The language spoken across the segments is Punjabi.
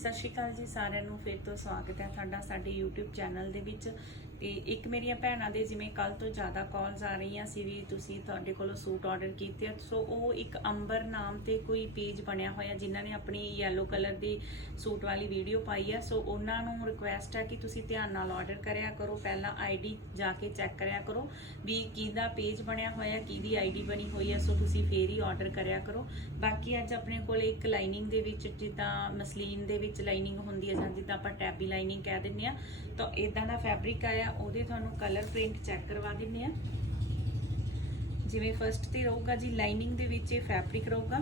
ਸਤਿ ਸ਼੍ਰੀ ਅਕਾਲ ਜੀ ਸਾਰਿਆਂ ਨੂੰ, ਫਿਰ ਤੋਂ ਸਵਾਗਤ ਹੈ ਤੁਹਾਡਾ ਸਾਡੇ YouTube ਚੈਨਲ ਦੇ ਵਿੱਚ। ਤੇ ਇੱਕ ਮੇਰੀਆਂ ਭੈਣਾਂ ਦੇ ਜਿਵੇਂ ਕੱਲ ਤੋਂ ਜ਼ਿਆਦਾ ਕਾਲਸ ਆ ਰਹੀਆਂ ਸੀ ਵੀ ਤੁਸੀਂ ਤੁਹਾਡੇ ਕੋਲੋਂ ਸੂਟ ਆਰਡਰ ਕੀਤੇ ਆ। ਸੋ ਉਹ ਇੱਕ ਅੰਬਰ ਨਾਮ ਤੇ ਕੋਈ ਪੇਜ ਬਣਿਆ ਹੋਇਆ ਜਿਨ੍ਹਾਂ ਨੇ ਆਪਣੀ ਯੈਲੋ ਕਲਰ ਦੀ ਸੂਟ ਵਾਲੀ ਵੀਡੀਓ ਪਾਈ ਆ। ਸੋ ਉਹਨਾਂ ਨੂੰ ਰਿਕੁਐਸਟ ਹੈ ਕਿ ਤੁਸੀਂ ਧਿਆਨ ਨਾਲ ਆਰਡਰ ਕਰਿਆ ਕਰੋ। ਪਹਿਲਾਂ ਆਈਡੀ ਜਾ ਕੇ ਚੈੱਕ ਕਰਿਆ ਕਰੋ ਵੀ ਕਿਹਦਾ ਪੇਜ ਬਣਿਆ ਹੋਇਆ, ਕਿਹਦੀ ਆਈਡੀ ਬਣੀ ਹੋਈ ਹੈ ਸੋ ਤੁਸੀਂ ਫੇਰ ਹੀ ਆਰਡਰ ਕਰਿਆ ਕਰੋ। ਬਾਕੀ ਅੱਜ ਆਪਣੇ ਕੋਲ ਇੱਕ ਲਾਈਨਿੰਗ ਦੇ ਵਿੱਚ ਜਿੱਦਾਂ ਮਸਲੀਨ ਦੇ ਵਿੱਚ ਲਾਈਨਿੰਗ ਹੁੰਦੀ ਹੈ ਜਾਂ ਜਿੱਦਾਂ ਆਪਾਂ ਟੈਬੀ ਲਾਈਨਿੰਗ ਕਹਿ ਦਿੰਦੇ ਆ, ਤਾਂ ਇਦਾਂ ਦਾ ਫੈਬਰਿਕ ਆਇਆ। ਉਹਦੇ ਤੁਹਾਨੂੰ ਕਲਰ ਪ੍ਰਿੰਟ ਚੈੱਕ ਕਰਵਾ ਦਿੰਨੇ ਆ। ਜਿਵੇਂ ਫਰਸਟ ਤੇ ਰਹੂਗਾ ਜੀ ਲਾਈਨਿੰਗ ਦੇ ਵਿੱਚ ਇਹ ਫੈਬਰਿਕ ਰਹੂਗਾ।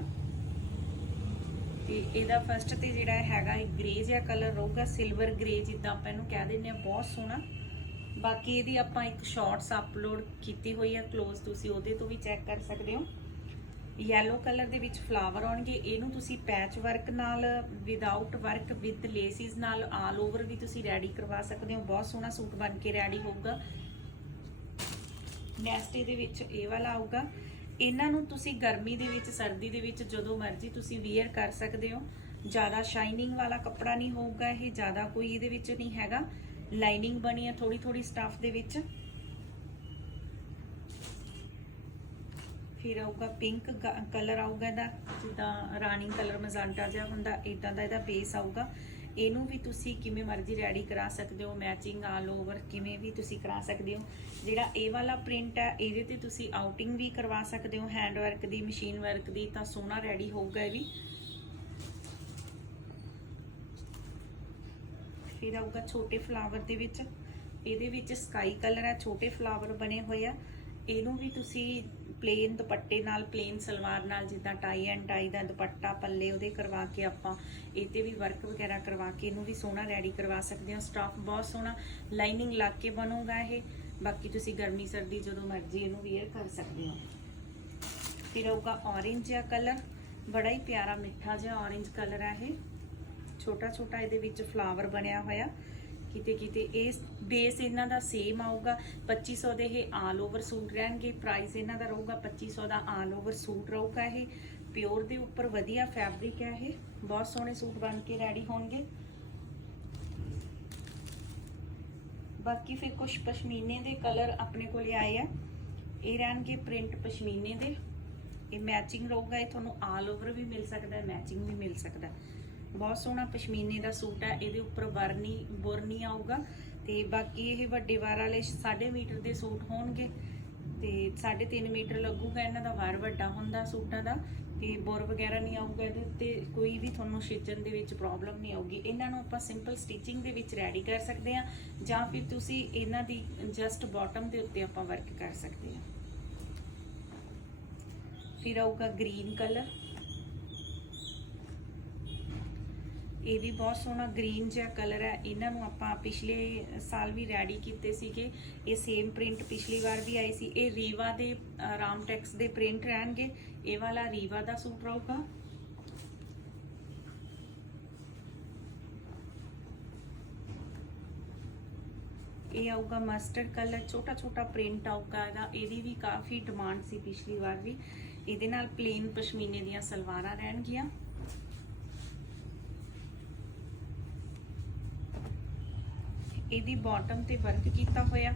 ਤੇ ਇਹਦਾ ਫਰਸਟ ਤੇ ਜਿਹੜਾ ਹੈਗਾ, ਇਹ ਗ੍ਰੇ ਜਿਹਾ ਕਲਰ ਰਹੂਗਾ ਸਿਲਵਰ ਗ੍ਰੇ ਜਿੱਦਾਂ ਆਪਾਂ ਇਹਨੂੰ ਕਹਿ ਦਿੰਦੇ ਆ, ਬਹੁਤ ਸੋਹਣਾ। ਬਾਕੀ ਇਹਦੀ ਆਪਾਂ ਇੱਕ ਸ਼ਾਰਟਸ ਅਪਲੋਡ ਕੀਤੀ ਹੋਈ ਆ ক্লোਜ਼ ਤੁਸੀਂ ਉਹਦੇ ਤੋਂ ਵੀ ਚੈੱਕ ਕਰ ਸਕਦੇ ਹੋ। ਯੈਲੋ ਕਲਰ ਦੇ ਵਿੱਚ ਫਲਾਵਰ ਆਉਣਗੇ, ਇਹਨੂੰ ਤੁਸੀਂ ਪੈਚ ਵਰਕ ਨਾਲ ਵਿਦਆਊਟ ਵਰਕ ਵਿਦ ਲੇਸਿਸ ਨਾਲ ਆਲ ਓਵਰ ਵੀ ਤੁਸੀਂ ਰੈਡੀ ਕਰਵਾ ਸਕਦੇ ਹੋ। ਬਹੁਤ ਸੋਹਣਾ ਸੂਟ ਬਣ ਕੇ ਰੈਡੀ ਹੋਊਗਾ। ਨੈਕਸਟ ਇਹਦੇ ਵਿੱਚ ਇਹ ਵਾਲਾ ਆਊਗਾ। ਇਹਨਾਂ ਨੂੰ ਤੁਸੀਂ ਗਰਮੀ ਦੇ ਵਿੱਚ, ਸਰਦੀ ਦੇ ਵਿੱਚ ਜਦੋਂ ਮਰਜ਼ੀ ਤੁਸੀਂ ਵੇਅਰ ਕਰ ਸਕਦੇ ਹੋ। ਜ਼ਿਆਦਾ ਸ਼ਾਈਨਿੰਗ ਵਾਲਾ ਕੱਪੜਾ ਨਹੀਂ ਹੋਊਗਾ ਇਹ, ਜ਼ਿਆਦਾ ਕੋਈ ਇਹਦੇ ਵਿੱਚ ਨਹੀਂ ਹੈਗਾ। ਲਾਈਨਿੰਗ ਬਣੀ ਹੈ ਥੋੜੀ ਥੋੜੀ ਸਟਾਫ ਦੇ ਵਿੱਚ। ਫਿਰ ਆਊਗਾ ਪਿੰਕ ਕਲਰ ਆਊਗਾ ਇਹਦਾ, ਜਿੱਦਾਂ ਰਾਣੀ ਕਲਰ ਮਜ਼ਾਂਟਾ ਜਿਹਾ ਹੁੰਦਾ ਇਦਾਂ ਦਾ ਇਹਦਾ ਬੇਸ ਆਊਗਾ। ਇਹਨੂੰ ਵੀ ਤੁਸੀਂ ਕਿਵੇਂ ਮਰਜ਼ੀ ਰੈਡੀ ਕਰਾ ਸਕਦੇ ਹੋ ਮੈਚਿੰਗ ਆਲ ਓਵਰ ਕਿਵੇਂ ਵੀ ਤੁਸੀਂ ਕਰਾ ਸਕਦੇ ਹੋ। ਜਿਹੜਾ ਇਹ ਵਾਲਾ ਪ੍ਰਿੰਟ ਹੈ, ਇਹਦੇ ਤੇ ਤੁਸੀਂ ਆਊਟਿੰਗ ਵੀ ਕਰਵਾ ਸਕਦੇ ਹੋ ਹੈਂਡ ਵਰਕ ਦੀ ਮਸ਼ੀਨ ਵਰਕ ਦੀ, ਤਾਂ ਸੋਹਣਾ ਰੈਡੀ ਹੋਊਗਾ ਇਹ ਵੀ। ਫਿਰ ਆਊਗਾ ਛੋਟੇ ਫਲਾਵਰ ਦੇ ਵਿੱਚ। ਇਹਦੇ ਵਿੱਚ ਸਕਾਈ ਕਲਰ ਹੈ, ਛੋਟੇ ਫਲਾਵਰ ਬਣੇ ਹੋਏ ਆ। ਇਹਨੂੰ ਵੀ ਤੁਸੀਂ ਪਲੇਨ ਦੁਪੱਟੇ ਨਾਲ ਪਲੇਨ ਸਲਵਾਰ ਨਾਲ, ਜਿੱਦਾਂ ਟਾਈ ਐਂਡ ਟਾਈ ਦਾ ਦੁਪੱਟਾ, ਪੱਲੇ ਉਹਦੇ ਕਰਵਾ ਕੇ ਆਪਾਂ ਇਹ ਤੇ ਵੀ ਵਰਕ ਵਗੈਰਾ ਕਰਵਾ ਕੇ ਇਹਨੂੰ ਵੀ ਸੋਹਣਾ ਰੈਡੀ ਕਰਵਾ ਸਕਦੇ ਹਾਂ। ਸਟਾਫ ਬਹੁਤ ਸੋਹਣਾ ਲਾਈਨਿੰਗ ਲਾ ਕੇ ਬਣੂਗਾ ਇਹ। ਬਾਕੀ ਤੁਸੀਂ ਗਰਮੀ, ਸਰਦੀ ਜਦੋਂ ਮਰਜ਼ੀ ਇਹਨੂੰ ਵੇਅਰ ਕਰ ਸਕਦੇ ਹੋ। ਫਿਰ ਆਊਗਾ orange ਜਿਹਾ ਕਲਰ ਬੜਾ ਹੀ ਪਿਆਰਾ ਮਿੱਠਾ ਜਿਹਾ orange ਕਲਰ ਹੈ ਇਹ। ਛੋਟਾ ਛੋਟਾ ਇਹਦੇ ਵਿੱਚ ਫਲਾਵਰ ਬਣਿਆ ਹੋਇਆ। ਕਿਤੇ ਕਿਤੇ ਇਹ ਬੇਸ ਇਹਨਾਂ ਦਾ ਸੇਮ ਆਊਗਾ। 2500 ਦੇ ਇਹ ਆਲ ਓਵਰ ਸੂਟ ਰਹਿਣਗੇ ਪ੍ਰਾਈਸ ਇਹਨਾਂ ਦਾ ਰਹੂਗਾ 2500 ਦਾ ਆਲ ਓਵਰ ਸੂਟ ਰਹੂਗਾ ਇਹ। ਪਿਓਰ ਦੇ ਉੱਪਰ ਵਧੀਆ ਫੈਬਰਿਕ ਹੈ ਇਹ। ਬਹੁਤ ਸੋਹਣੇ ਸੂਟ ਬਣ ਕੇ ਰੈਡੀ ਹੋਣਗੇ। ਬਾਕੀ ਫਿਰ ਕੁਝ ਪਸ਼ਮੀਨੇ ਦੇ ਕਲਰ ਆਪਣੇ ਕੋਲੇ ਆਏ ਆ। ਇਹ ਰਹਿਣਗੇ ਪ੍ਰਿੰਟ ਪਸ਼ਮੀਨੇ ਦੇ। ਇਹ ਮੈਚਿੰਗ ਰਹੂਗਾ, ਇਹ ਤੁਹਾਨੂੰ ਆਲ ਓਵਰ ਵੀ ਮਿਲ ਸਕਦਾ ਮੈਚਿੰਗ ਵੀ ਮਿਲ ਸਕਦਾ। ਬਹੁਤ ਸੋਹਣਾ ਪਸ਼ਮੀਨੇ ਦਾ ਸੂਟ ਹੈ, ਇਹਦੇ ਉੱਪਰ ਵਰਨੀ, ਬੁਰਨੀ ਆਊਗਾ ਤੇ ਬਾਕੀ ਇਹ ਵੱਡੇ ਵਾਰ ਵਾਲੇ 3.5 ਮੀਟਰ ਦੇ ਸੂਟ ਹੋਣਗੇ ਤੇ 3.5 ਮੀਟਰ ਲੱਗੂਗਾ ਇਹਨਾਂ ਦਾ ਵਾਰ ਵੱਡਾ ਹੁੰਦਾ ਸੂਟਾਂ ਦਾ ਤੇ ਬੁਰ ਵਗੈਰਾ ਨਹੀਂ ਆਊਗਾ ਇਹਦੇ ਉੱਤੇ, ਕੋਈ ਵੀ ਤੁਹਾਨੂੰ ਸਟਿਚਨ ਦੇ ਵਿੱਚ ਪ੍ਰੋਬਲਮ ਨਹੀਂ ਆਊਗੀ। ਇਹਨਾਂ ਨੂੰ ਆਪਾਂ ਸਿੰਪਲ ਸਟਿਚਿੰਗ ਦੇ ਵਿੱਚ ਰੈਡੀ ਕਰ ਸਕਦੇ ਹਾਂ ਜਾਂ ਫਿਰ ਤੁਸੀਂ ਇਹਨਾਂ ਦੀ ਜਸਟ ਬਾਟਮ ਦੇ ਉੱਤੇ ਆਪਾਂ ਵਰਕ ਕਰ ਸਕਦੇ ਹਾਂ। ਫਿਰ ਆਊਗਾ ਗ੍ਰੀਨ ਕਲਰ ਇਹ ਵੀ ਬਹੁਤ ਸੋਹਣਾ ਗ੍ਰੀਨ ਜਿਹਾ ਕਲਰ ਹੈ। ਇਹਨਾਂ ਨੂੰ ਆਪਾਂ ਪਿਛਲੇ ਸਾਲ ਵੀ ਰੈਡੀ ਕੀਤੇ ਸੀਗੇ। ਇਹ ਸੇਮ ਪ੍ਰਿੰਟ ਪਿਛਲੀ ਵਾਰ ਵੀ ਆਈ ਸੀ। ਇਹ ਰੀਵਾ ਦੇ ਰਾਮਟੈਕਸ ਦੇ ਪ੍ਰਿੰਟ ਰਹਿਣਗੇ। ਇਹ ਵਾਲਾ ਰੀਵਾ ਦਾ ਸੂਟ ਰਹੂਗਾ। ਇਹ ਆਊਗਾ ਮਸਟਰਡ ਕਲਰ ਛੋਟਾ ਛੋਟਾ ਪ੍ਰਿੰਟ ਆਊਗਾ ਇਹਦਾ। ਇਹਦੀ ਵੀ ਕਾਫੀ ਡਿਮਾਂਡ ਸੀ ਪਿਛਲੀ ਵਾਰ ਵੀ। ਇਹਦੇ ਨਾਲ ਪਲੇਨ ਪਸ਼ਮੀਨੇ ਦੀਆਂ ਸਲਵਾਰਾਂ ਰਹਿਣਗੀਆਂ। ਇਹਦੀ ਬਾਟਮ ਤੇ ਵਰਕ ਕੀਤਾ ਹੋਇਆ।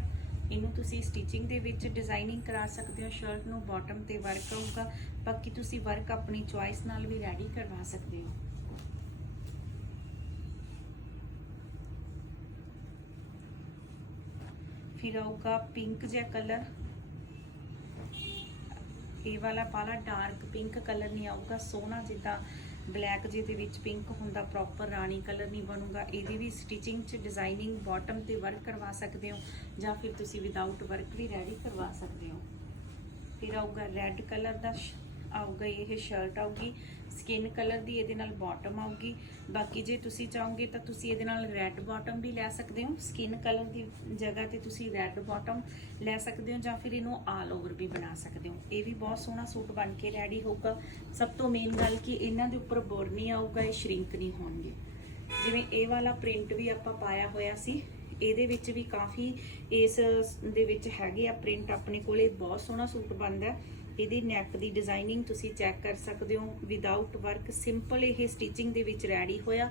ਇਹਨੂੰ ਤੁਸੀਂ ਸਟਿਚਿੰਗ ਦੇ ਵਿੱਚ ਡਿਜ਼ਾਈਨਿੰਗ ਕਰਾ ਸਕਦੇ ਹੋ। ਸ਼ਰਟ ਨੂੰ ਬਾਟਮ ਤੇ ਵਰਕ ਆਊਗਾ ਬਾਕੀ ਤੁਸੀਂ ਵਰਕ ਆਪਣੀ ਚੁਆਇਸ ਨਾਲ ਵੀ ਰੈਡੀ ਕਰਵਾ ਸਕਦੇ ਹੋ। ਫਿਰ ਆਊਗਾ ਪਿੰਕ ਜਿਹਾ ਕਲਰ ਇਹ ਵਾਲਾ ਪਾਲਾ ਡਾਰਕ ਪਿੰਕ ਕਲਰ ਨਹੀਂ ਆਊਗਾ, ਸੋਹਣਾ ਜਿੱਦਾਂ ਬਲੈਕ ਜਿਹੇ ਦੇ ਵਿੱਚ ਪਿੰਕ ਹੁੰਦਾ ਪ੍ਰੋਪਰ ਰਾਣੀ ਕਲਰ ਨਹੀਂ ਬਣੂਗਾ। ਇਹਦੀ ਵੀ ਸਟਿਚਿੰਗ ਚ ਡਿਜ਼ਾਈਨਿੰਗ ਬਾਟਮ ਤੇ ਵਰਕ ਕਰਵਾ ਸਕਦੇ ਹੋ, ਜਾਂ ਫਿਰ ਤੁਸੀਂ ਵਿਦਆਊਟ ਵਰਕ ਵੀ ਰੈਡੀ ਕਰਵਾ ਸਕਦੇ ਹੋ। ਫਿਰ ਆਊਗਾ ਰੈੱਡ ਕਲਰ ਦਾ ਸ਼- ਆਊਗਾ, ਇਹ ਸ਼ਰਟ ਆਊਗੀ ਸਕਿਨ ਕਲਰ ਦੀ ਇਹਦੇ ਨਾਲ ਬਾਟਮ ਆਊਗੀ। ਬਾਕੀ ਜੇ ਤੁਸੀਂ ਚਾਹੋਗੇ ਤਾਂ ਤੁਸੀਂ ਇਹਦੇ ਨਾਲ ਰੈੱਡ ਬਾਟਮ ਵੀ ਲੈ ਸਕਦੇ ਹੋ। ਸਕਿਨ ਕਲਰ ਦੀ ਜਗ੍ਹਾ ਤੇ ਤੁਸੀਂ ਰੈੱਡ ਬਾਟਮ ਲੈ ਸਕਦੇ ਹੋ ਜਾਂ ਫਿਰ ਇਹਨੂੰ ਆਲ ਓਵਰ ਵੀ ਬਣਾ ਸਕਦੇ ਹੋ। ਇਹ ਵੀ ਬਹੁਤ ਸੋਹਣਾ ਸੂਟ ਬਣ ਕੇ ਰੈਡੀ ਹੋਊਗਾ। ਸਭ ਤੋਂ ਮੇਨ ਗੱਲ ਕਿ ਇਹਨਾਂ ਦੇ ਉੱਪਰ ਬੋਰ ਨਹੀਂ ਆਊਗਾ, ਇਹ ਸ਼ਰਿੰਕ ਨਹੀਂ ਹੋਣਗੇ। ਜਿਵੇਂ ਇਹ ਵਾਲਾ ਪ੍ਰਿੰਟ ਵੀ ਆਪਾਂ ਪਾਇਆ ਹੋਇਆ ਸੀ, ਇਹਦੇ ਵਿੱਚ ਵੀ ਕਾਫੀ ਇਸ ਦੇ ਵਿੱਚ ਹੈਗੇ ਆ ਪ੍ਰਿੰਟ ਆਪਣੇ ਕੋਲੇ ਬਹੁਤ ਸੋਹਣਾ ਸੂਟ ਬਣਦਾ ਹੈ। ਇਹਦੀ ਨੈਕ ਦੀ ਡਿਜ਼ਾਈਨਿੰਗ ਤੁਸੀਂ ਚੈੱਕ ਕਰ ਸਕਦੇ ਹੋ। ਵਿਦਆਊਟ ਵਰਕ ਸਿੰਪਲ ਇਹ ਸਟਿਚਿੰਗ ਦੇ ਵਿੱਚ ਰੈਡੀ ਹੋਇਆ।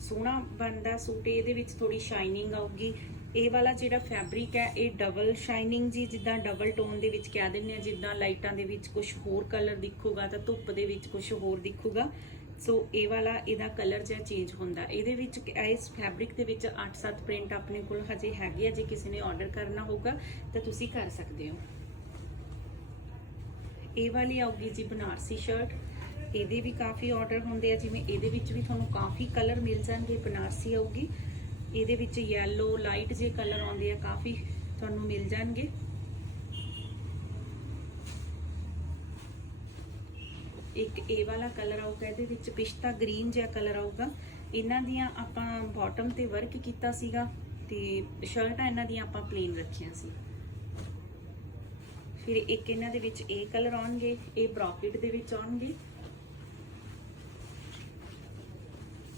ਸੋਹਣਾ ਬਣਦਾ ਸੂਟ, ਇਹਦੇ ਵਿੱਚ ਥੋੜੀ ਸ਼ਾਈਨਿੰਗ ਆਊਗੀ। ਇਹ ਵਾਲਾ ਜਿਹੜਾ ਫੈਬਰਿਕ ਹੈ, ਇਹ ਡਬਲ ਸ਼ਾਈਨਿੰਗ ਜੀ, ਜਿੱਦਾਂ ਡਬਲ ਟੋਨ ਦੇ ਵਿੱਚ ਕਹਿ ਦਿੰਦੇ ਆ ਜਿੱਦਾਂ ਲਾਈਟਾਂ ਦੇ ਵਿੱਚ ਕੁਝ ਹੋਰ ਕਲਰ ਦਿਖੂਗਾ ਤਾਂ ਧੁੱਪ ਦੇ ਵਿੱਚ ਕੁਝ ਹੋਰ ਦਿਖੂਗਾ। ਸੋ ਇਹ ਵਾਲਾ ਇਹਦਾ ਕਲਰ ਜਿਹਾ ਚੇਂਜ ਹੁੰਦਾ। ਇਹਦੇ ਵਿੱਚ ਇਸ ਫੈਬਰਿਕ ਦੇ ਵਿੱਚ 8-7 ਪ੍ਰਿੰਟ ਆਪਣੇ ਕੋਲ ਹਜੇ ਹੈਗੇ ਆ। ਜੇ ਕਿਸੇ ਨੇ ਆਰਡਰ ਕਰਨਾ ਹੋਊਗਾ ਤਾਂ ਤੁਸੀਂ ਕਰ ਸਕਦੇ ਹੋ। ਇਹ ਵਾਲੀ ਆਊਗੀ ਜੀ ਬਨਾਰਸੀ ਸ਼ਰਟ ਇਹਦੇ ਵੀ ਕਾਫੀ ਆਰਡਰ ਹੁੰਦੇ ਆ, ਜਿਵੇਂ ਇਹਦੇ ਵਿੱਚ ਵੀ ਤੁਹਾਨੂੰ ਕਾਫੀ ਕਲਰ ਮਿਲ ਜਾਣਗੇ, ਬਨਾਰਸੀ ਆਊਗੀ। ਇਹਦੇ ਵਿੱਚ ਯੈਲੋ ਲਾਈਟ ਜੇ ਕਲਰ ਆਉਂਦੇ ਆ, ਕਾਫੀ ਤੁਹਾਨੂੰ ਮਿਲ ਜਾਣਗੇ। ਇੱਕ ਇਹ ਵਾਲਾ ਕਲਰ ਆਊਗਾ, ਇਹਦੇ ਵਿੱਚ ਪਿਸਤਾ ਗ੍ਰੀਨ ਜਿਹਾ ਕਲਰ ਆਊਗਾ। ਇਹਨਾਂ ਦੀਆਂ ਆਪਾਂ ਬਾਟਮ ਤੇ ਵਰਕ ਕੀਤਾ ਸੀਗਾ, ਤੇ ਸ਼ਰਟਾਂ ਇਹਨਾਂ ਦੀਆਂ ਆਪਾਂ ਪਲੇਨ ਰੱਖੀਆਂ ਸੀ। ਫਿਰ ਇੱਕ ਇਹਨਾਂ ਦੇ ਵਿੱਚ ਇਹ ਕਲਰ ਆਉਣਗੇ ਇਹ ਬ੍ਰੌਕਟ ਦੇ ਵਿੱਚ ਆਉਣਗੇ।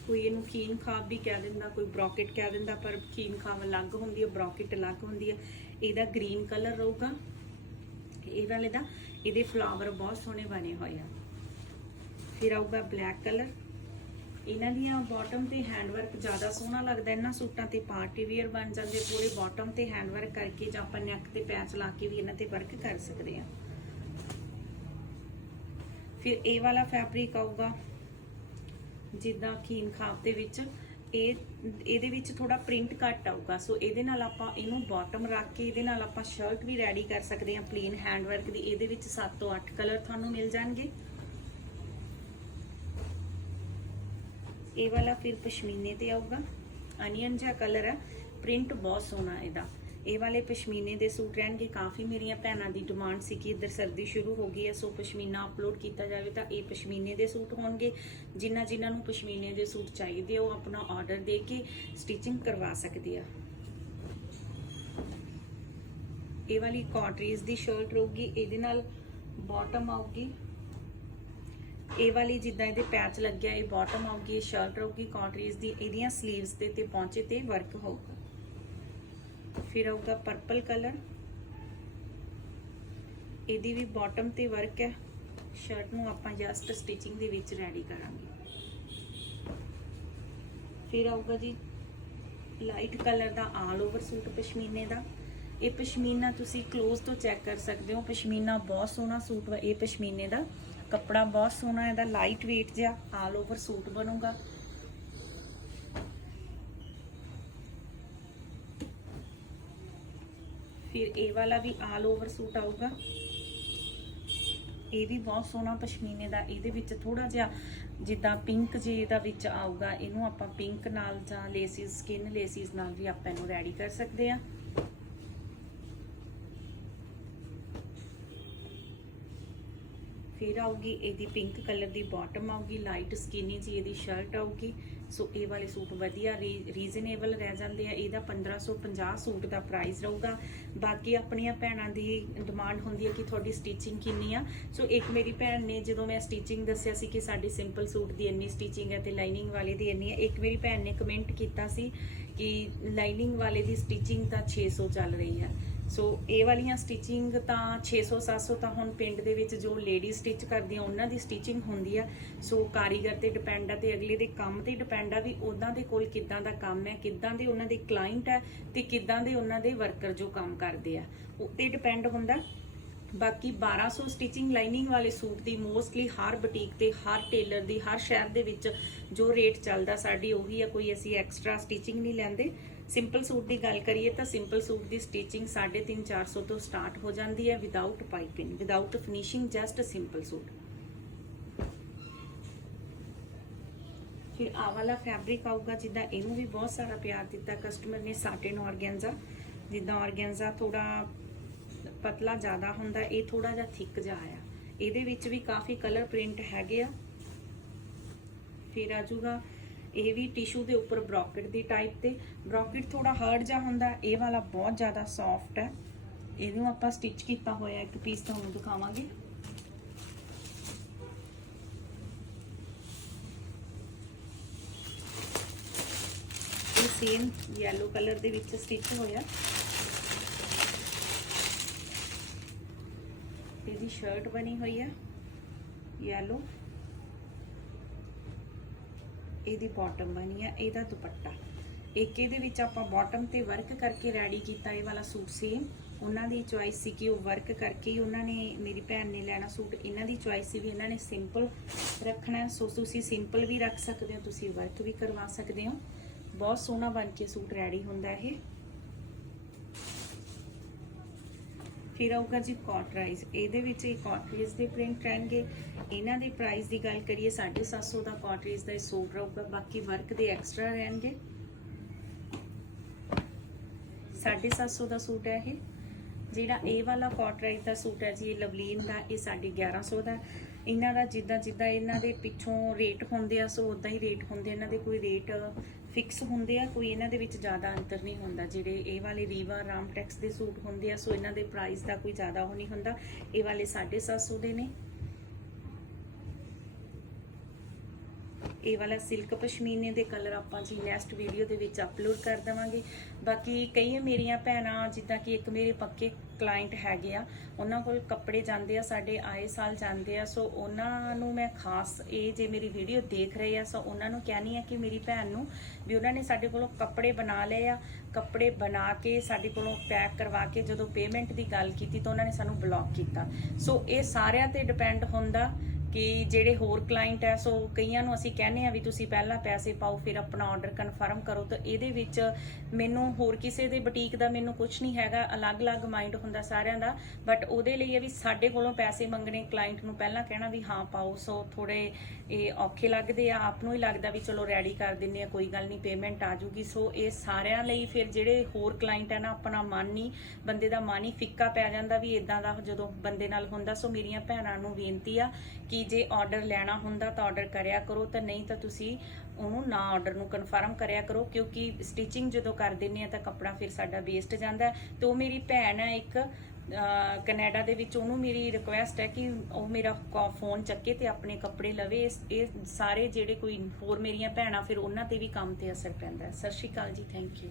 ਕੋਈ ਇਹਨੂੰ ਕੀਨ ਖਾਬ ਵੀ ਕਹਿ ਦਿੰਦਾ, ਕੋਈ ਬ੍ਰੌਕਟ ਕਹਿ ਦਿੰਦਾ, ਪਰ ਕੀਨ ਖਾਬ ਅਲੱਗ ਹੁੰਦੀ ਹੈ ਬ੍ਰੌਕਟ ਅਲੱਗ ਹੁੰਦੀ ਹੈ ਇਹਦਾ ਗ੍ਰੀਨ ਕਲਰ ਰਹੂਗਾ। ਇਹ ਵਾਲੇ ਦਾ, ਇਹਦੇ ਫਲਾਵਰ ਬਹੁਤ ਸੋਹਣੇ ਬਣੇ ਹੋਏ ਆ। ਫਿਰ ਆਊਗਾ ਬਲੈਕ ਕਲਰ ਇਹਨਾਂ ਦੀਆਂ ਬਾਟਮ ਤੇ ਹੈਂਡ ਵਰਕ ਜ਼ਿਆਦਾ ਸੋਹਣਾ ਲੱਗਦਾ, ਇਹਨਾਂ ਸੂਟਾਂ ਤੇ ਪਾਰਟੀ ਵੇਅਰ ਬਣ ਜਾਂਦੇ ਪੂਰੇ ਬਾਟਮ ਤੇ ਹੈਂਡ ਵਰਕ ਕਰਕੇ ਜਾਂ ਆਪਾਂ ਨੈਕ ਤੇ ਪੈਚ ਲਾ ਕੇ ਵੀ ਇਹਨਾਂ ਤੇ ਵਰਕ ਕਰ ਸਕਦੇ ਆ ਫਿਰ ਇਹ ਵਾਲਾ ਫੈਬਰਿਕ ਆਊਗਾ, ਜਿੱਦਾਂ ਖੀਨ ਖਾਬ ਦੇ ਵਿੱਚ। ਇਹ, ਇਹਦੇ ਵਿੱਚ ਥੋੜਾ ਪ੍ਰਿੰਟ ਘੱਟ ਆਊਗਾ, ਸੋ ਇਹਦੇ ਨਾਲ ਆਪਾਂ ਇਹਨੂੰ ਬਾਟਮ ਰੱਖ ਕੇ ਇਹਦੇ ਨਾਲ ਆਪਾਂ ਸ਼ਰਟ ਵੀ ਰੈਡੀ ਕਰ ਸਕਦੇ ਹਾਂ ਪਲੇਨ ਹੈਂਡ ਵਰਕ ਦੀ। ਇਹਦੇ ਵਿੱਚ 7 ਤੋਂ 8 ਕਲਰ ਤੁਹਾਨੂੰ ਮਿਲ ਜਾਣਗੇ। ਇਹ ਵਾਲਾ ਫਿਰ ਪਸ਼ਮੀਨੇ ਤੇ ਆਊਗਾ। ਅਨੀਅਨ ਜਿਹਾ ਕਲਰ ਆ। ਪ੍ਰਿੰਟ ਬਹੁਤ ਸੋਹਣਾ ਇਹਦਾ। ਇਹ ਵਾਲੇ ਪਸ਼ਮੀਨੇ ਦੇ ਸੂਟ ਰਹਿਣਗੇ। ਕਾਫੀ ਮੇਰੀਆਂ ਭੈਣਾਂ ਦੀ ਡਿਮਾਂਡ ਸੀ ਕਿ ਇੱਧਰ ਸਰਦੀ ਸ਼ੁਰੂ ਹੋ ਗਈ ਹੈ, ਸੋ ਪਸ਼ਮੀਨਾ ਅਪਲੋਡ ਕੀਤਾ ਜਾਵੇ ਤਾਂ ਇਹ ਪਸ਼ਮੀਨੇ ਦੇ ਸੂਟ ਹੋਣਗੇ। ਜਿਨ੍ਹਾਂ ਜਿਨ੍ਹਾਂ ਨੂੰ ਪਸ਼ਮੀਨੇ ਦੇ ਸੂਟ ਚਾਹੀਦੇ ਉਹ ਆਪਣਾ ਆਰਡਰ ਦੇ ਕੇ ਸਟਿਚਿੰਗ ਕਰਵਾ ਸਕਦੇ ਆ। ਇਹ ਵਾਲੀ ਕਾਟਰੀਜ਼ ਦੀ ਸ਼ਰਟ ਰਹੂਗੀ। ਇਹਦੇ ਨਾਲ ਬਾਟਮ ਆਊਗੀ। ਇਹ ਵਾਲੀ ਜਿੱਦਾਂ ਇਹਦੇ ਪੈਚ ਲੱਗਿਆ, ਇਹ ਬਾਟਮ ਆਉਗੀ ਸ਼ਰਟ ਰਹੂਗੀ ਕਾਂਟਰੀਜ਼ ਦੀ ਇਹਦੀਆਂ ਸਲੀਵਸ ਤੇ ਤੇ ਪਹੁੰਚੇ ਤੇ ਵਰਕ ਹੋਊਗਾ। ਫਿਰ ਆਊਗਾ ਪਰਪਲ ਕਲਰ ਇਹਦੀ ਵੀ ਬਾਟਮ ਤੇ ਵਰਕ ਹੈ। ਸ਼ਰਟ ਨੂੰ ਆਪਾਂ ਜਸਟ ਸਟਿਚਿੰਗ ਦੇ ਵਿੱਚ ਰੈਡੀ ਕਰਾਂਗੇ। ਫਿਰ ਆਊਗਾ ਜੀ ਲਾਈਟ ਕਲਰ ਦਾ ਆਲ ਓਵਰ ਸੂਟ ਪਸ਼ਮੀਨੇ ਦਾ। ਇਹ ਪਸ਼ਮੀਨਾ ਤੁਸੀਂ ক্লোਜ਼ ਤੋਂ ਚੈੱਕ ਕਰ ਸਕਦੇ ਹੋ। ਪਸ਼ਮੀਨਾ ਬਹੁਤ ਸੋਹਣਾ ਸੂਟ ਵਾ, ਇਹ ਪਸ਼ਮੀਨੇ ਦਾ। ਕੱਪੜਾ ਬਹੁਤ ਸੋਹਣਾ, ਇਹਦਾ ਲਾਈਟ weight ਜਿਹਾ ਆਲ ਓਵਰ ਸੂਟ ਬਣੂਗਾ। ਫਿਰ ਇਹ ਵਾਲਾ ਵੀ ਆਲ ਓਵਰ ਸੂਟ ਆਊਗਾ। ਇਹ ਵੀ ਬਹੁਤ ਸੋਹਣਾ ਪਸ਼ਮੀਨੇ ਦਾ, ਇਹਦੇ ਵਿੱਚ ਥੋੜਾ ਜਿਹਾ ਜਿੱਦਾਂ ਪਿੰਕ ਜੇ ਦਾ ਵਿੱਚ ਆਊਗਾ, ਇਹਨੂੰ ਆਪਾਂ ਪਿੰਕ ਨਾਲ ਜਾਂ ਲੇਸਿਸ ਸਕਿਨ ਲੇਸਿਸ ਨਾਲ ਵੀ ਆਪਾਂ ਇਹਨੂੰ ਰੈਡੀ ਕਰ ਸਕਦੇ ਆ ਫਿਰ ਆਊਗੀ, ਇਹਦੀ ਪਿੰਕ ਕਲਰ ਦੀ ਬਾਟਮ ਆਊਗੀ ਲਾਈਟ ਸਕਿਨੀ ਜੀ ਇਹਦੀ ਸ਼ਰਟ ਆਊਗੀ। ਸੋ ਇਹ ਵਾਲੇ ਸੂਟ ਵਧੀਆ ਰੀਜ਼ਨੇਬਲ ਰਹਿ ਜਾਂਦੇ ਆ। ਇਹਦਾ 1550 ਸੂਟ ਦਾ ਪ੍ਰਾਈਸ ਰਹੂਗਾ। ਬਾਕੀ ਆਪਣੀਆਂ ਭੈਣਾਂ ਦੀ ਡਿਮਾਂਡ ਹੁੰਦੀ ਹੈ ਕਿ ਤੁਹਾਡੀ ਸਟਿਚਿੰਗ ਕਿੰਨੀ ਆ। ਸੋ ਇੱਕ ਮੇਰੀ ਭੈਣ ਨੇ ਜਦੋਂ ਮੈਂ ਸਟਿਚਿੰਗ ਦੱਸਿਆ ਸੀ ਕਿ ਸਾਡੀ ਸਿੰਪਲ ਸੂਟ ਦੀ ਇੰਨੀ ਸਟਿਚਿੰਗ ਹੈ ਤੇ ਲਾਈਨਿੰਗ ਵਾਲੇ ਦੀ ਇੰਨੀ ਹੈ, ਇੱਕ ਮੇਰੀ ਭੈਣ ਨੇ ਕਮੈਂਟ ਕੀਤਾ ਸੀ ਕਿ ਲਾਈਨਿੰਗ ਵਾਲੇ ਦੀ ਸਟਿਚਿੰਗ ਤਾਂ 600 ਚੱਲ ਰਹੀ ਹੈ। ਸੋ ਇਹ ਵਾਲੀਆਂ ਸਟਿਚਿੰਗ ਤਾਂ 600 700 ਤਾਂ ਹੁਣ ਪਿੰਡ ਦੇ ਵਿੱਚ ਜੋ ਲੇਡੀ ਸਟਿਚ ਕਰਦੀਆਂ, ਉਹਨਾਂ ਦੀ ਸਟਿਚਿੰਗ ਹੁੰਦੀ ਆ। ਸੋ ਕਾਰੀਗਰ ਤੇ ਡਿਪੈਂਡ ਆ ਤੇ ਅਗਲੇ ਦੇ ਕੰਮ ਤੇ ਡਿਪੈਂਡ ਆ ਵੀ ਉਹਨਾਂ ਦੇ ਕੋਲ ਕਿੱਦਾਂ ਦਾ ਕੰਮ ਹੈ, ਕਿੱਦਾਂ ਦੇ ਉਹਨਾਂ ਦੇ ਕਲਾਇੰਟ ਹੈ ਤੇ ਕਿੱਦਾਂ ਦੇ ਉਹਨਾਂ ਦੇ ਵਰਕਰ ਜੋ ਕੰਮ ਕਰਦੇ ਆ। ਉਹ ਤੇ ਡਿਪੈਂਡ ਹੁੰਦਾ। ਬਾਕੀ 1200 ਸਟਿਚਿੰਗ ਲਾਈਨਿੰਗ ਵਾਲੇ ਸੂਟ ਦੀ ਮੋਸਟਲੀ ਹਰ ਬੁਟੀਕ ਤੇ, ਹਰ ਟੇਲਰ ਦੀ, ਹਰ ਸ਼ਹਿਰ ਦੇ ਵਿੱਚ ਜੋ ਰੇਟ ਚੱਲਦਾ, ਸਾਡੀ ਉਹੀ ਆ, ਕੋਈ ਅਸੀਂ ਐਕਸਟਰਾ ਸਟਿਚਿੰਗ ਨਹੀਂ ਲੈਂਦੇ। ਸਿੰਪਲ ਸੂਟ ਦੀ ਗੱਲ ਕਰੀਏ ਤਾਂ ਸਿੰਪਲ ਸੂਟ ਦੀ ਸਟਿਚਿੰਗ 350 400 ਤੋਂ ਸਟਾਰਟ ਹੋ ਜਾਂਦੀ ਹੈ without piping without finishing just simple suit ਫਿਰ ਆ ਵਾਲਾ ਫੈਬਰਿਕ ਆਊਗਾ ਜਿੱਦਾਂ ਇਹਨੂੰ ਵੀ ਬਹੁਤ ਸਾਰਾ ਪਿਆਰ ਦਿੱਤਾ ਕਸਟਮਰ ਨੇ ਸਾਟਿਨ ਆਰਗੈਂਜ਼ਾ ਜਿੱਦਾਂ ਆਰਗੈਂਜ਼ਾ ਥੋੜਾ ਪਤਲਾ ਜ਼ਿਆਦਾ ਹੁੰਦਾ, ਇਹ ਥੋੜਾ ਜਿਹਾ ਥਿੱਕ ਜਿਹਾ ਆ। ਇਹਦੇ ਵਿੱਚ ਵੀ ਕਾਫੀ ਕਲਰ ਪ੍ਰਿੰਟ ਹੈਗੇ ਆ। ਫਿਰ ਆ ਜੂਗਾ ਇਹ ਵੀ ਟਿਸ਼ੂ ਦੇ ਉੱਪਰ ਬ੍ਰੌਕਟ ਦੀ ਟਾਈਪ ਤੇ। ਬ੍ਰੌਕਟ ਥੋੜਾ ਹਾਰਡ ਜਿਹਾ ਹੁੰਦਾ, ਇਹ ਵਾਲਾ ਬਹੁਤ ਜ਼ਿਆਦਾ ਸੌਫਟ ਹੈ। ਇਹਨੂੰ ਆਪਾਂ ਸਟਿਚ ਕੀਤਾ ਹੋਇਆ ਇੱਕ ਪੀਸ ਤੁਹਾਨੂੰ ਦਿਖਾਵਾਂਗੇ। ਇਹ ਸੇਮ ਯੈਲੋ ਕਲਰ ਦੇ ਵਿੱਚ ਸਟਿਚ ਹੋਇਆ। ਇਹਦੀ ਸ਼ਰਟ ਬਣੀ ਹੋਈ ਹੈ ਯੈਲੋ ਇਹਦੀ ਬਾਟਮ ਬਣੀ ਆ, ਇਹਦਾ ਦੁਪੱਟਾ। ਇੱਕ ਇਹਦੇ ਵਿੱਚ ਆਪਾਂ ਬਾਟਮ ਤੇ ਵਰਕ ਕਰਕੇ ਰੈਡੀ ਕੀਤਾ ਇਹ ਵਾਲਾ ਸੂਟ ਸੇਮ ਉਹਨਾਂ ਦੀ ਚੁਆਇਸ ਸੀ ਕਿ ਉਹ ਵਰਕ ਕਰਕੇ ਹੀ ਉਹਨਾਂ ਨੇ, ਮੇਰੀ ਭੈਣ ਨੇ ਲੈਣਾ ਸੂਟ। ਇਹਨਾਂ ਦੀ ਚੁਆਇਸ ਸੀ ਵੀ ਇਹਨਾਂ ਨੇ ਸਿੰਪਲ ਰੱਖਣਾ ਸੋ ਤੁਸੀਂ ਸਿੰਪਲ ਵੀ ਰੱਖ ਸਕਦੇ ਹੋ, ਤੁਸੀਂ ਵਰਕ ਵੀ ਕਰਵਾ ਸਕਦੇ ਹੋ। ਬਹੁਤ ਸੋਹਣਾ ਬਣ ਕੇ ਸੂਟ ਰੈਡੀ ਹੁੰਦਾ ਇਹ। ਫਿਰ ਆਊਗਾ ਜੀ ਕਾਟਰਾਈਜ਼ ਇਹਦੇ ਵਿੱਚ ਇਹ ਕਾਟਰਾਈਜ਼ ਦੇ ਪ੍ਰਿੰਟ ਰਹਿਣਗੇ। ਇਹਨਾਂ ਦੇ ਪ੍ਰਾਈਸ ਦੀ ਗੱਲ ਕਰੀਏ 750 ਦਾ ਕਾਟਰਾਈਜ਼ ਦਾ ਇਹ ਸੂਟ ਰਹੂਗਾ। ਬਾਕੀ ਵਰਕ ਦੇ ਐਕਸਟਰਾ ਰਹਿਣਗੇ। 750 ਦਾ ਸੂਟ ਹੈ ਇਹ। ਜਿਹੜਾ ਇਹ ਵਾਲਾ ਕਾਟਰਾਈਜ਼ ਦਾ ਸੂਟ ਹੈ ਜੀ, ਇਹ ਲਵਲੀਨ ਦਾ, ਇਹ 1150 ਦਾ। ਇਹਨਾਂ ਦਾ ਜਿੱਦਾਂ ਜਿੱਦਾਂ ਇਹਨਾਂ ਦੇ ਪਿੱਛੋਂ ਰੇਟ ਹੁੰਦੇ ਆ, ਸੋ ਉਦਾਂ ਹੀ ਰੇਟ ਹੁੰਦੇ ਇਹਨਾਂ ਦੇ ਕੋਈ ਰੇਟ ਫਿਕਸ ਹੁੰਦੇ ਆ, ਕੋਈ ਇਹਨਾਂ ਦੇ ਵਿੱਚ ਜ਼ਿਆਦਾ ਅੰਤਰ ਨਹੀਂ ਹੁੰਦਾ। ਜਿਹੜੇ ਇਹ ਵਾਲੇ ਰੀਵਾ ਰਾਮ ਟੈਕਸ ਦੇ ਸੂਟ ਹੁੰਦੇ ਆ, ਸੋ ਇਹਨਾਂ ਦੇ ਪ੍ਰਾਈਸ ਦਾ ਕੋਈ ਜ਼ਿਆਦਾ ਉਹ ਨਹੀਂ ਹੁੰਦਾ। ਇਹ ਵਾਲੇ 750 ਦੇ ਨੇ। ਇਹ ਵਾਲਾ ਸਿਲਕ ਪਸ਼ਮੀਨੇ ਦੇ ਕਲਰ ਆਪਾਂ ਜੀ ਨੈਕਸਟ ਵੀਡੀਓ ਦੇ ਵਿੱਚ ਅਪਲੋਡ ਕਰ ਦੇਵਾਂਗੇ। ਬਾਕੀ ਕਈ ਮੇਰੀਆਂ ਭੈਣਾਂ, ਜਿੱਦਾਂ ਕਿ ਇੱਕ ਮੇਰੇ ਪੱਕੇ ਕਲਾਇੰਟ ਹੈਗੇ ਆ, ਉਹਨਾਂ ਕੋਲ ਕੱਪੜੇ ਜਾਂਦੇ ਆ, ਸਾਡੇ ਆਏ ਸਾਲ ਜਾਂਦੇ ਆ, ਸੋ ਉਹਨਾਂ ਨੂੰ ਮੈਂ ਖਾਸ ਇਹ ਜੇ ਮੇਰੀ ਵੀਡੀਓ ਦੇਖ ਰਹੇ ਆ, ਸੋ ਉਹਨਾਂ ਨੂੰ ਕਹਿਣੀ ਆ ਕਿ ਮੇਰੀ ਭੈਣ ਨੂੰ ਵੀ ਉਹਨਾਂ ਨੇ ਸਾਡੇ ਕੋਲੋਂ ਕੱਪੜੇ ਬਣਾ ਲਏ ਆ, ਕੱਪੜੇ ਬਣਾ ਕੇ ਸਾਡੇ ਕੋਲੋਂ ਪੈਕ ਕਰਵਾ ਕੇ ਜਦੋਂ ਪੇਮੈਂਟ ਦੀ ਗੱਲ ਕੀਤੀ ਤਾਂ ਉਹਨਾਂ ਨੇ ਸਾਨੂੰ ਬਲੌਕ ਕੀਤਾ। ਸੋ ਇਹ ਸਾਰਿਆਂ ਤੇ ਡਿਪੈਂਡ ਹੁੰਦਾ। ਕਿ ਜਿਹੜੇ ਹੋਰ ਕਲਾਇੰਟ ਐ ਸੋ ਕਈਆਂ ਨੂੰ ਅਸੀਂ ਕਹਿੰਦੇ ਆ ਵੀ ਤੁਸੀਂ ਪਹਿਲਾਂ ਪੈਸੇ ਪਾਓ, ਫਿਰ ਆਪਣਾ ਆਰਡਰ ਕਨਫਰਮ ਕਰੋ, ਤਾਂ ਇਹਦੇ ਵਿੱਚ ਮੈਨੂੰ ਹੋਰ ਕਿਸੇ ਦੇ ਬੁਟੀਕ ਦਾ ਮੈਨੂੰ ਕੁਝ ਨਹੀਂ ਹੈਗਾ, ਅਲੱਗ-ਅਲੱਗ ਮਾਈਂਡ ਹੁੰਦਾ ਸਾਰਿਆਂ ਦਾ ਬਟ ਉਹਦੇ ਲਈ ਇਹ ਵੀ ਸਾਡੇ ਕੋਲੋਂ ਪੈਸੇ ਮੰਗਣੇ ਕਲਾਇੰਟ ਨੂੰ ਪਹਿਲਾਂ ਕਹਿਣਾ ਵੀ ਹਾਂ ਪਾਓ, ਸੋ ਥੋੜੇ ਇਹ ਔਖੇ ਲੱਗਦੇ ਆ, ਆਪ ਨੂੰ ਹੀ ਲੱਗਦਾ ਵੀ ਚਲੋ ਰੈਡੀ ਕਰ ਦਿੰਨੇ ਆ ਕੋਈ ਗੱਲ ਨਹੀਂ ਪੇਮੈਂਟ ਆ ਜੂਗੀ ਸੋ ਇਹ ਸਾਰਿਆਂ ਲਈ ਫਿਰ ਜਿਹੜੇ ਹੋਰ ਕਲਾਇੰਟ ਹੈ ਨਾ, ਆਪਣਾ ਮਨ ਨਹੀਂ ਬੰਦੇ ਦਾ ਮਨ ਹੀ ਫਿੱਕਾ ਪੈ ਜਾਂਦਾ ਵੀ ਇਦਾਂ ਦਾ ਜਦੋਂ ਬੰਦੇ ਨਾਲ ਹੁੰਦਾ, ਸੋ ਮੇਰੀਆਂ ਭੈਣਾਂ ਨੂੰ ਬੇਨਤੀ ਆ ਕਿ ਜੇ ਆਰਡਰ ਲੈਣਾ ਹੁੰਦਾ ਤਾਂ ਆਰਡਰ ਕਰਿਆ ਕਰੋ, ਤਾਂ ਨਹੀਂ ਤਾਂ ਤੁਸੀਂ ਉਹਨੂੰ ਨਾ ਆਰਡਰ ਨੂੰ ਕਨਫਰਮ ਕਰਿਆ ਕਰੋ, ਕਿਉਂਕਿ ਸਟਿਚਿੰਗ ਜਦੋਂ ਕਰ ਦਿੰਨੇ ਆ ਤਾਂ ਕੱਪੜਾ ਫਿਰ ਸਾਡਾ ਵੇਸਟ ਜਾਂਦਾ ਹੈ। ਤੇ ਉਹ ਮੇਰੀ ਭੈਣ ਹੈ ਇੱਕ, ਅਹ, ਕੈਨੇਡਾ ਦੇ ਵਿੱਚ, ਉਹਨੂੰ ਮੇਰੀ ਰਿਕੁਐਸਟ ਹੈ ਕਿ ਉਹ ਮੇਰਾ ਫੋਨ ਚੱਕੇ ਤੇ ਆਪਣੇ ਕੱਪੜੇ ਲਵੇ। ਇਸ- ਇਹ ਸਾਰੇ ਜਿਹੜੇ ਕੋਈ ਹੋਰ ਮੇਰੀਆਂ ਭੈਣਾਂ, ਫਿਰ ਉਹਨਾਂ ਤੇ ਵੀ ਕੰਮ ਤੇ ਅਸਰ ਪੈਂਦਾ ਸਤਿ ਸ਼੍ਰੀ ਅਕਾਲ ਜੀ ਥੈਂਕ ਯੂ